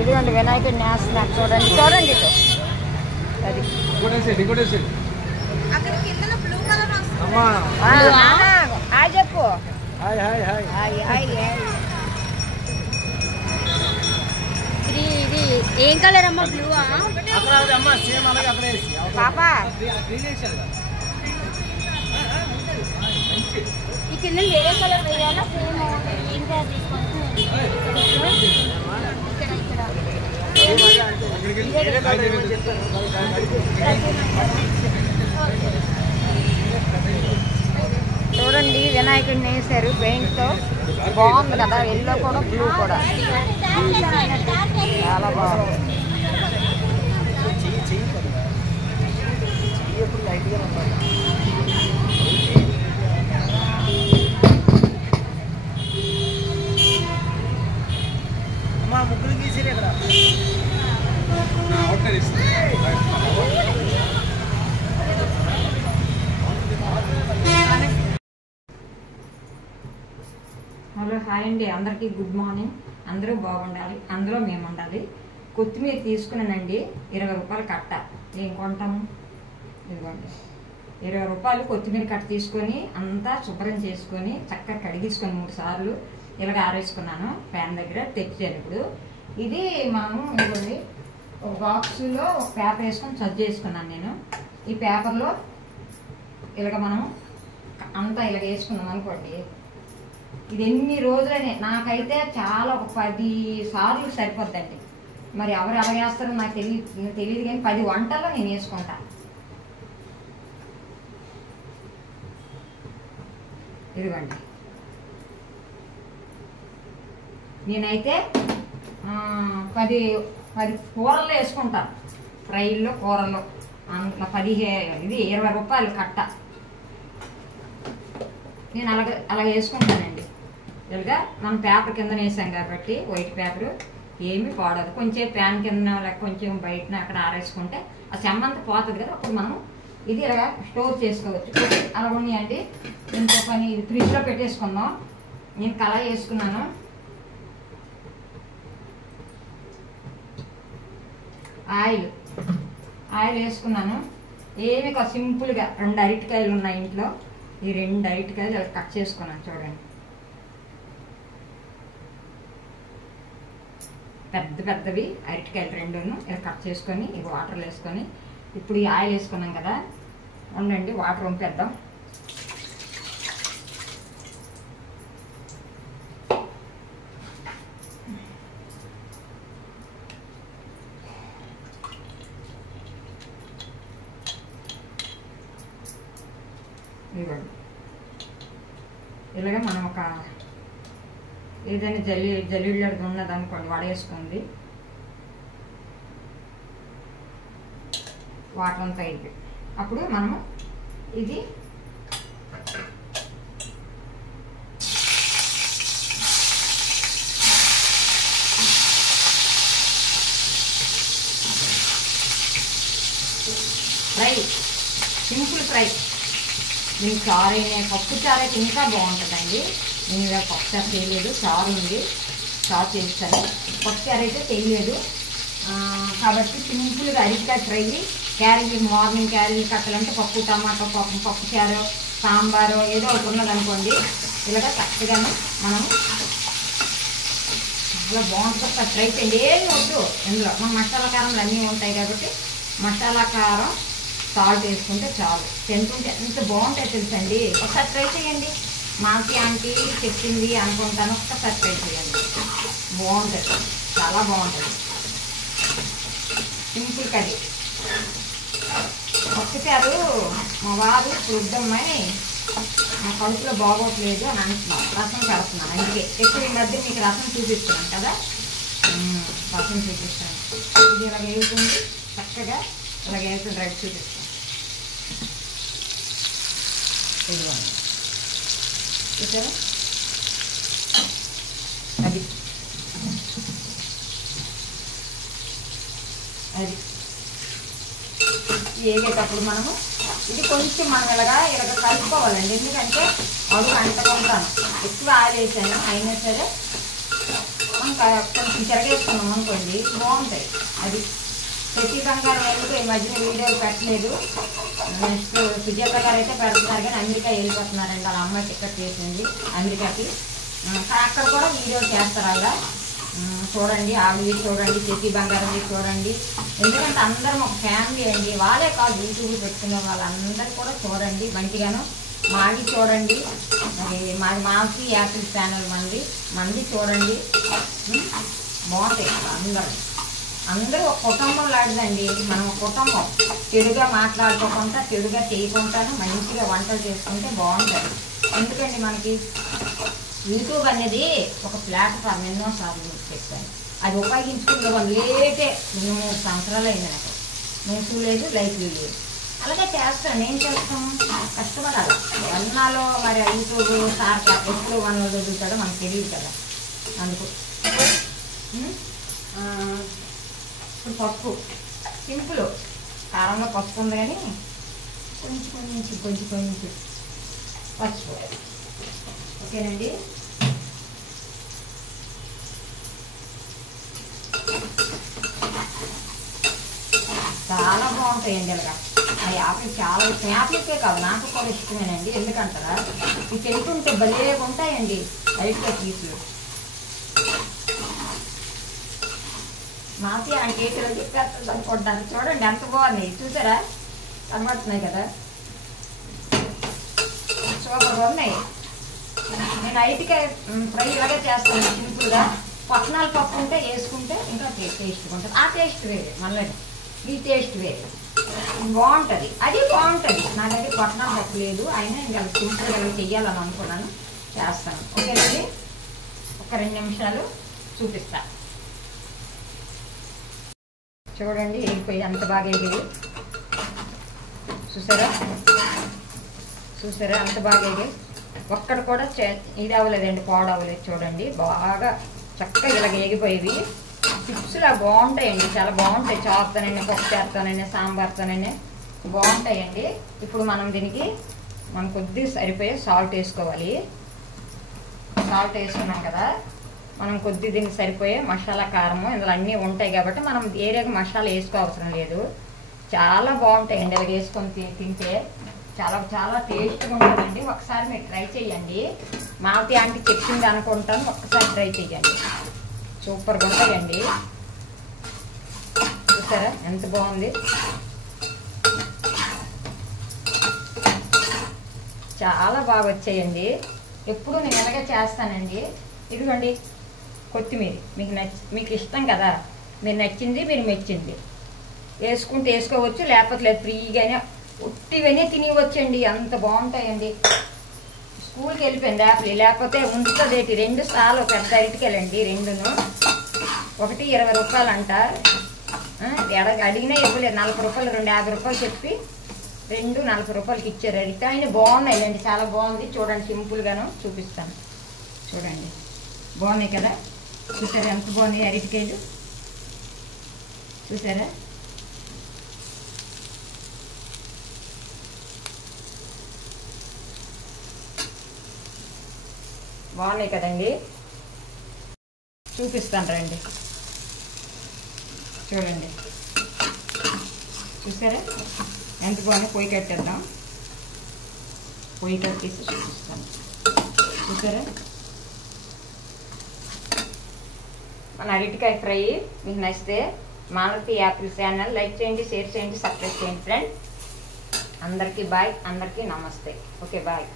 ఇదిగోండి వినాయకుడిని వేస్తున్నారు చూడండి చూడండి ఇటు అది హాయ్ చెప్పు ఇది ఏం కలర్ అమ్మా? బ్లూ పాపా ఈ కింద వేరే కలర్ వేయాలా? సేమ్ ఇంకా తీసుకొని చూడండి వినాయకుడిని వేసారు పెయింట్తో బాగుంది కదా ఎల్లో కూడా బ్లూ కూడా చాలా బాగుంది ముగ్గురు గీసిరే ఇక్కడ హలో హాయ్ అండి అందరికీ గుడ్ మార్నింగ్. అందరూ బాగుండాలి, అందులో మేము ఉండాలి. కొత్తిమీర తీసుకున్నానండి 20 రూపాయలు కట్ట. ఏం కొంటాము? ఇదిగోండి 20 రూపాయలు కొత్తిమీర కట్ట తీసుకొని అంతా శుభ్రం చేసుకొని చక్కగా కడిగించుకొని 3 సార్లు ఇలాగ ఆరేసుకున్నాను. ఫ్యాన్ దగ్గర తెచ్చాను. ఇప్పుడు ఇది మనము ఇదిగోండి ఒక బాక్సులో ఒక పేపర్ వేసుకొని సర్జ్ చేసుకున్నాను నేను. ఈ పేపర్లో ఇలాగ మనం అంతా ఇలాగ వేసుకున్నాం అనుకోండి. ఇది ఎన్ని రోజులనే నాకైతే చాలా ఒక 10 సార్లు సరిపోద్దండి. మరి ఎవరు ఎలా వేస్తారో నాకు తెలియదు కానీ 10 వంటల్లో నేను వేసుకుంటా. ఇదిగోండి నేనైతే 10 కూరల్లో వేసుకుంటాను. ఫ్రైల్లో కూరల్లో అందులో 20 రూపాయలు కట్ట. నేను అలాగ వేసుకుంటానండి. ఇలాగా మనం పేపర్ కింద వేసాం కాబట్టి వైట్ పేపరు ఏమీ పాడదు. కొంచెం ప్యాన్ కింద లేక కొంచెం బయటన అక్కడ ఆరేసుకుంటే ఆ చెమ్మంతా పోతుంది కదా. అప్పుడు మనం ఇది ఇలాగా స్టోర్ చేసుకోవచ్చు. అలా ఉన్నాయండి. ఇంకో పని ఇది ఫ్రిడ్జ్లో పెట్టేసుకుందాం. నేను కళాయి వేసుకున్నాను. ఆయిల్ వేసుకున్నాను. ఏమి సింపుల్గా 2 అరటికాయలు ఉన్నాయి ఇంట్లో. ఈ 2 అరటికాయలు ఇలా కట్ చేసుకున్నాను చూడండి. పెద్దవి అరటికాయలు 2ను ఇలా కట్ చేసుకొని ఈ వాటర్లో వేసుకొని ఇప్పుడు ఈ ఆయిల్ వేసుకున్నాం కదా. ఉండండి వాటర్ వంపేద్దాం. ఇవ్వండి ఇలాగే మనం ఒక ఏదైనా జల్లిళ్ళది ఉన్నదనుకోండి వడేసుకుంది వాటర్ అంతా అయిపోయి అప్పుడు మనము ఇది ఫ్రై సింపుల్ ఫ్రై. నేను చారు పప్పు చారు అయితే ఇంకా బాగుంటుందండి. నేను ఇలా పప్పు చారు చేయలేదు, చారు ఉంది, చారు చేస్తాను. పప్పు చారు అయితే చేయలేదు కాబట్టి సింపుల్గా అరికాయ ఫ్రై. మార్నింగ్ క్యారీలు కట్టాలంటే పప్పు టమాటో పప్పు చారు సాంబారు ఏదో ఒకటి ఉన్నదనుకోండి. ఇలాగ చక్కగానే మనం అలా బాగుంటుంది. ట్రై చేయండి. ఏమి వద్దు ఇందులో మన మసాలా కారంలు అన్నీ ఉంటాయి కాబట్టి మసాలా కారం సాల్ట్ వేసుకుంటే చాలు. తింటుంటే ఎంత బాగుంటాయి తెలుసండి. ఒకసారి ట్రై చేయండి. మాకి ఆంటీ చెప్పింది అనుకుంటాను. ఒక్కసారి ట్రై చేయండి. బాగుంటుంది, చాలా బాగుంటుంది. Simple curry. ఒక్కసారి మా వారు ఇప్పుడు వద్దమ్మాయి నా కడుపులో బాగోట్లేదు అని అంటున్నాను. రసం కడుతున్నాను. అందుకే ఎక్కువ ఈ మధ్య మీకు రసం చూపిస్తున్నాను కదా. రసం చూపిస్తాను. ఇది ఇలాగ వేసుకుంది చక్కగా ఇలాగ వేసుకుని రెడీ చూపిస్తాను. ఇదిగోండి చూసారా అది వేగేటప్పుడు మనము ఇది కొంచెం మనం ఇలాగా కలుపుకోవాలండి. ఎందుకంటే అడుగు అంటకుంటాను. ఎక్కువ ఆయిల్ వేసాను అయినా సరే ఇంకా కొంచెం తిరగేసుకున్నాం అనుకోండి బాగుంటాయి. అది ప్రతి బంగారం ఎందుకు ఈ మధ్యన వీడియోలు పెట్టలేదు. నెక్స్ట్ సుజాత గారు అయితే పెడుతున్నారు కానీ అమెరికా వెళ్ళిపోతున్నారండి. వాళ్ళ అమ్మాయి టికెట్ చేసింది అమెరికాకి. అక్కడ కూడా వీడియోలు చేస్తారు అలా. చూడండి, ఆవిడవి చూడండి, ప్రతి బంగారంవి చూడండి. ఎందుకంటే అందరం ఒక ఫ్యామిలీ అండి. వాళ్ళే కాదు యూట్యూబ్ పెట్టుకునే వాళ్ళందరూ కూడా చూడండి మంచిగాను. మాది చూడండి, మాది మాకి యాపిల్ ఛానల్ మంది చూడండి. బాగుంటాయి. అందరూ ఒక కుటుంబం లాంటిదండి. మనం ఒక కుటుంబం. చెడుగా మాట్లాడుకోకుండా చెడుగా చేయకుండాను మంచిగా వంటలు చేసుకుంటే బాగుంటుంది. ఎందుకండి మనకి యూట్యూబ్ అనేది ఒక ప్లాట్ఫామ్. ఎన్నోసార్లు చెప్పాను. అది ఉపయోగించుకునే వాళ్ళు లేటే 3 సంవత్సరాలు అయింది నాకు. నోట్స్ లేదు, లైఫ్లు లేదు. అలాగే చేస్తాను. ఏం చేస్తాము, కష్టపడాలి. ఎన్నాలో మరి యూట్యూబ్ సార్ ఎప్పుడు వన్లో దొరుకుతాడో మనకు తెలియదు కదా. అందుకు ఇప్పుడు పసుపు సింపుల్. కారంలో పసుపు ఉంది కానీ కొంచెం పసుపు. ఓకేనండి. చాలా బాగుంటాయండి అలాగా. ఆ యాపిల్ చాలా ఇష్టం. యాపిల్కే కాదు నాకు కూడా ఇష్టమేనండి. ఎందుకంటారా, ఇవి తింటుంటే భలే ఉంటాయండి లైట్గా పీసులు. మాకి ఆ కేసులు చెప్పేస్తుంది అనుకుంటాను. చూడండి ఎంత బాగున్నాయి, చూసారా, కనబడుతున్నాయి కదా, సూపర్గా ఉన్నాయి. నేను ఐటికాయ ఫ్రై ఇలాగే చేస్తాను సింపుల్గా. పట్నాల పప్పు ఉంటే వేసుకుంటే ఇంకా టేస్ట్గా ఉంటుంది. ఆ టేస్ట్ వేరే, మళ్ళీ ఈ టేస్ట్ వేరే బాగుంటుంది. అది బాగుంటుంది. నా దగ్గర పట్నాల పప్పు లేదు, అయినా ఇంకా సింపుల్గా చెయ్యాలని అనుకున్నాను, చేస్తాను. ఓకేనండి. ఒక 2 నిమిషాలు చూపిస్తా. చూడండి ఎగిపోయి ఎంత బాగా ఎగిరి, చూసారా అంత బాగా ఎగిరి. ఒక్కడు కూడా ఇది అవ్వలేదండి, పాడు అవ్వలేదు. చూడండి బాగా చక్కగా ఇలాగ ఎగిపోయేవి. చిప్స్లా బాగుంటాయండి, చాలా బాగుంటాయి. చారుతోనైనా, పప్పు చారుతోనైనా, సాంబార్తోనైనా బాగుంటాయండి. ఇప్పుడు మనం దీనికి కొద్దిగా సరిపోయే సాల్ట్ వేసుకోవాలి. సాల్ట్ వేసుకున్నాం కదా, మనం కొద్ది దీనికి సరిపోయే మసాలా కారము ఇందులో అన్నీ ఉంటాయి కాబట్టి మనం ఏరియాకి మసాలా వేసుకోవసరం లేదు. చాలా బాగుంటాయండి ఇలా వేసుకొని తింటే. చాలా చాలా టేస్ట్గా ఉంటుందండి. ఒకసారి మీరు ట్రై చేయండి. మావతి ఆంటీ చెప్పింది అనుకుంటాను, ఒక్కసారి ట్రై చేయండి. సూపర్గా ఉంటాయండి. చూసారా ఎంత బాగుంది, చాలా బాగా వచ్చాయండి. ఎప్పుడు నేను ఎలాగే చేస్తానండి. ఇదిగోండి కొత్తిమీర, మీకు ఇష్టం కదా, మీరు నచ్చింది మీరు మెచ్చింది వేసుకుంటే వేసుకోవచ్చు, లేకపోతే లేదు. ఫ్రీగానే ఉట్టివన్నీ తినివచ్చండి, అంత బాగుంటాయండి. స్కూల్కి వెళ్ళిపోయింది యాపిల్, లేకపోతే ఉంటుంది. 2 సార్లు పెద్ద అరటికెళ్ళండి, 2ను ఒకటి 20 రూపాయలు అంట. అడిగినా ఇవ్వలేదు. 40 రూపాయలు, 2 50 రూపాయలు చెప్పి 2 40 రూపాయలకి ఇచ్చారు. అడిగితే బాగున్నాయండి, చాలా బాగుంది. చూడండి సింపుల్గాను చూపిస్తాను. చూడండి బాగున్నాయి కదా, చూసారా ఎంత బాగున్నాయి అరటికాయలు, చూసారా. బాగున్నాయి కదండి, చూపిస్తాను రండి. చూడండి చూసారా ఎంత బాగున్నాయి. పొయ్యి కట్టేద్దాం, పొయ్యి కట్టేసి చూపిస్తాను. చూసారా మన అరటికాయ ఫ్రై మీకు నచ్చితే మాలతి యాపిల్ ఛానల్ లైక్ చేయండి, షేర్ చేయండి, సబ్స్క్రైబ్ చేయండి ఫ్రెండ్. అందరికీ బాయ్, అందరికీ నమస్తే. Okay bye.